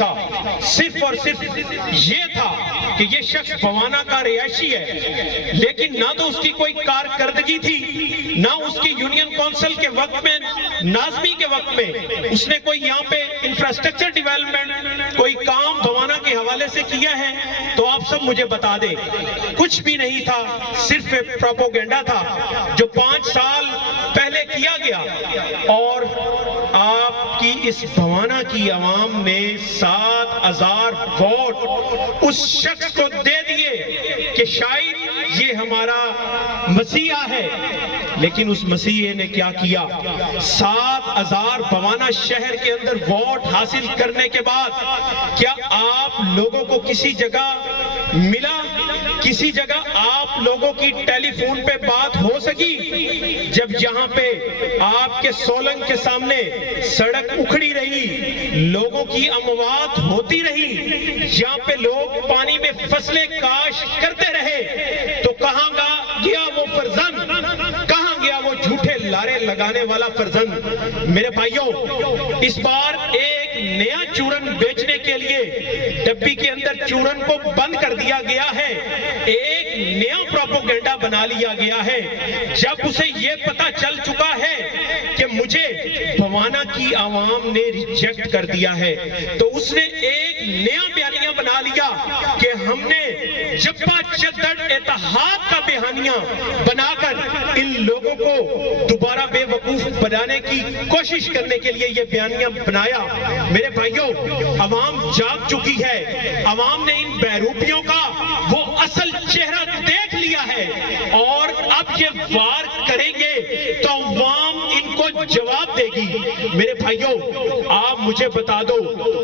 تھا، صرف اور صرف یہ تھا کہ یہ شخص بوانا کا رہائشی ہے، لیکن نہ تو اس کی کوئی کارکردگی تھی، نہ اس کی یونین کونسل کے وقت میں، ناظمی کے وقت میں اس نے کوئی یہاں پہ انفراسٹرکچر ڈیولپمنٹ کوئی کام بوانا کے حوالے سے کیا ہے۔ تو آپ سب مجھے بتا دیں، کچھ بھی نہیں تھا، صرف ایک پروپوگنڈا تھا جو 5 سال پہلے کیا گیا، اور آپ کی اس بوانا کی عوام نے 7,000 ووٹ اس شخص کو دے دیے کہ شاید یہ ہمارا مسیحا ہے۔ لیکن اس مسیحے نے کیا کیا؟ 7,000 بوانا شہر کے اندر ووٹ حاصل کرنے کے بعد کیا آپ لوگوں کو کسی جگہ ملا؟ کسی جگہ آپ لوگوں کی ٹیلی فون پہ بات ہو سکی؟ جب یہاں پہ آپ کے سولنگ کے سامنے سڑک اکھڑی رہی، لوگوں کی اموات ہوتی رہی، یہاں پہ لوگ پانی میں فصلیں کاشت کرتے رہے، تو کہاں گیا وہ فرزند؟ کہاں گیا وہ جھوٹے لارے لگانے والا فرزند؟ میرے بھائیوں، اس بار ایک نیا چورن بیچنے کے لیے ڈبی کے اندر چورن کو بند کر دیا گیا ہے، ایک نیا پروپوگنڈا بنا لیا گیا ہے۔ جب اسے یہ پتا چل چکا ہے کہ مجھے بوانا کی عوام نے ریجیکٹ کر دیا ہے، تو اس نے ایک نیا بیانیہ بنا لیا کہ ہم نے جبہ جدت اتحاد کا بیانیہ بنا کر ان لوگوں کو دوبارہ بے وقوف بنانے کی کوشش کرنے کے لیے یہ بیانیہ بنایا۔ میرے بھائیوں، عوام جاگ چکی ہے، عوام نے ان بہروپیوں کا وہ اصل چہرہ دیکھ لیا ہے، اور اب یہ وار کریں گے تو عوام ان کو جواب دے گی۔ میرے بھائیوں، آپ مجھے بتا دو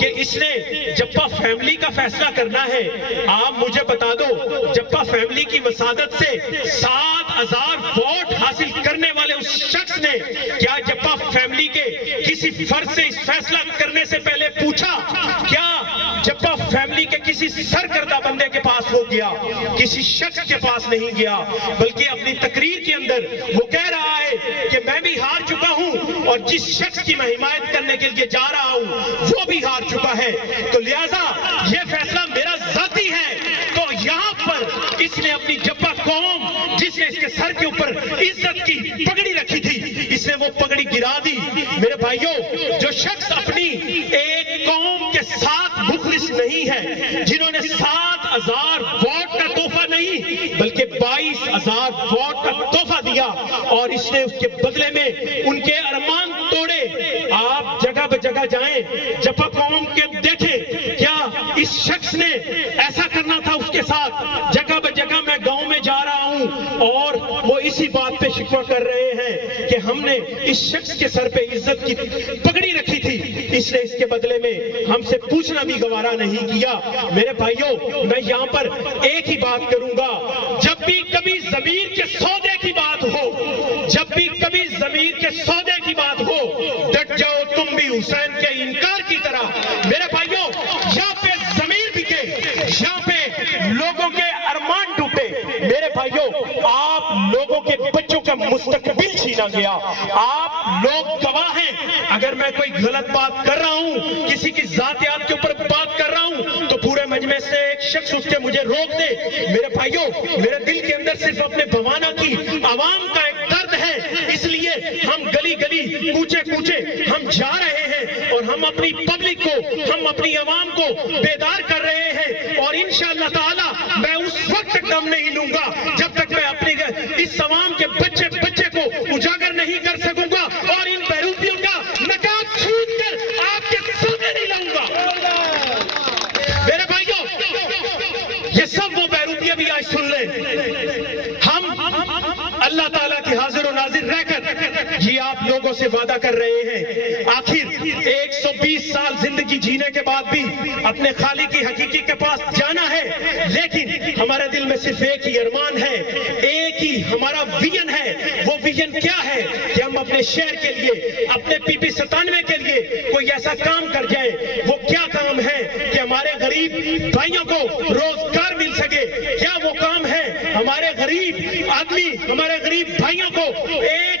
کہ اس نے جبہ فیملی کا فیصلہ کرنا ہے، آپ مجھے بتا دو جبہ فیملی کی وسادت سے 7,000 ووٹ حاصل کرنے والے اس شخص نے کیا جبہ فیملی کے کسی فرد سے اس فیصلہ کرنے سے پہلے پوچھا؟ کیا جبہ فیملی کے کسی سرکردہ بندے کے پاس ہو گیا؟ کسی شخص کے پاس نہیں گیا، بلکہ اپنی تقریر کے اندر وہ کہہ رہا ہے کہ میں بھی ہار چکا ہوں، اور جس شخص کی میں حمایت کرنے کے لیے جا رہا ہوں وہ بھی ہار چکا ہے، تو لہذا یہ فیصلہ میرا ذاتی ہے۔ تو یہاں پر اس نے اپنی جبہ قوم، جس نے اس کے سر کے اوپر عزت کی پگڑی رکھی تھی، اس نے وہ پگڑی گرا دی۔ میرے بھائیوں، جو شخص اپنی ایک قوم کے ساتھ مخلص نہیں ہے، جنہوں نے 7,000 ووٹ کا تحفہ نہیں بلکہ 22,000 ووٹ کا تحفہ دیا، اور اس نے اس کے بدلے میں ان کے ارمان توڑے۔ آپ جگہ بہ جگہ جائیں، جبہ قوم کے دیکھیں، کیا اس شخص نے ایسا کرنا تھا اس کے ساتھ؟ جگہ بہ جگہ میں گاؤں میں جا رہا ہوں، اور وہ اسی بات پہ شکوہ کر رہے ہیں کہ ہم نے اس شخص کے سر پہ عزت کی پگڑی رکھی تھی، اس نے اس کے بدلے میں ہم سے پوچھنا بھی گوارا نہیں کیا۔ میرے بھائیوں، میں یہاں پر ایک ہی بات کروں گا، جب بھی کبھی ضمیر کے سودے کی بات ہو، جب بھی کبھی ضمیر کے سودے کی بات ہو، ڈٹ جاؤ تم بھی حسین کے انکار کی طرح۔ میرے بھائیوں، یہاں پہ ضمیر بکے، یہاں پہ لوگوں کے ارمان ٹوٹے۔ میرے بھائیوں، آپ لوگوں کے بچوں کا مستقبل چھینا گیا، آپ لوگ گواہ ہیں۔ اگر میں کوئی غلط بات کر رہا ہوں، کسی کی ذاتیات کے اوپر بات کر رہا ہوں، تو پورے مجمع سے ایک شخص اٹھ کے مجھے روک دے۔ میرے بھائیوں، میرے دل کے اندر صرف اپنے بوانا کی عوام کا ایک درد ہے، اس لیے ہم گلی گلی کوچے کوچے ہم جا رہے ہیں، اور ہم اپنی پبلک کو، ہم اپنی عوام کو بیدار کر رہے ہیں، اور انشاءاللہ تعالی میں اس وقت تک دم نہیں لوں گا جب تک میں اپنی اس عوام کے بچے کو اجاگر نہیں کر سکوں گا، اور ان بہروپیوں کا نقاب چھوٹ کر آپ کے سامنے نہیں لاؤں گا۔ میرے بھائیوں، یہ سب وہ بہروپیہ بھی آج سن لیں، ہم اللہ تعالیٰ کی حاضر و ناظر رہ کر یہ آپ لوگوں سے وعدہ کر رہے ہیں، آخر 120 سال زندگی جینے کے بعد بھی اپنے خالق کی حقیقی کے پاس جانا ہے، لیکن ہمارے دل میں صرف ایک ہی ارمان ہے، ایک ہی ہمارا ویژن ہے۔ وہ ویژن کیا ہے کہ ہم اپنے شہر کے لیے، اپنے PP 97 کے لیے کوئی ایسا کام کر جائیں۔ وہ کیا کام ہے کہ ہمارے غریب بھائیوں کو روزگار مل سکے؟ کیا وہ کام ہے ہمارے غریب آدمی، ہمارے غریب بھائیوں کو ایک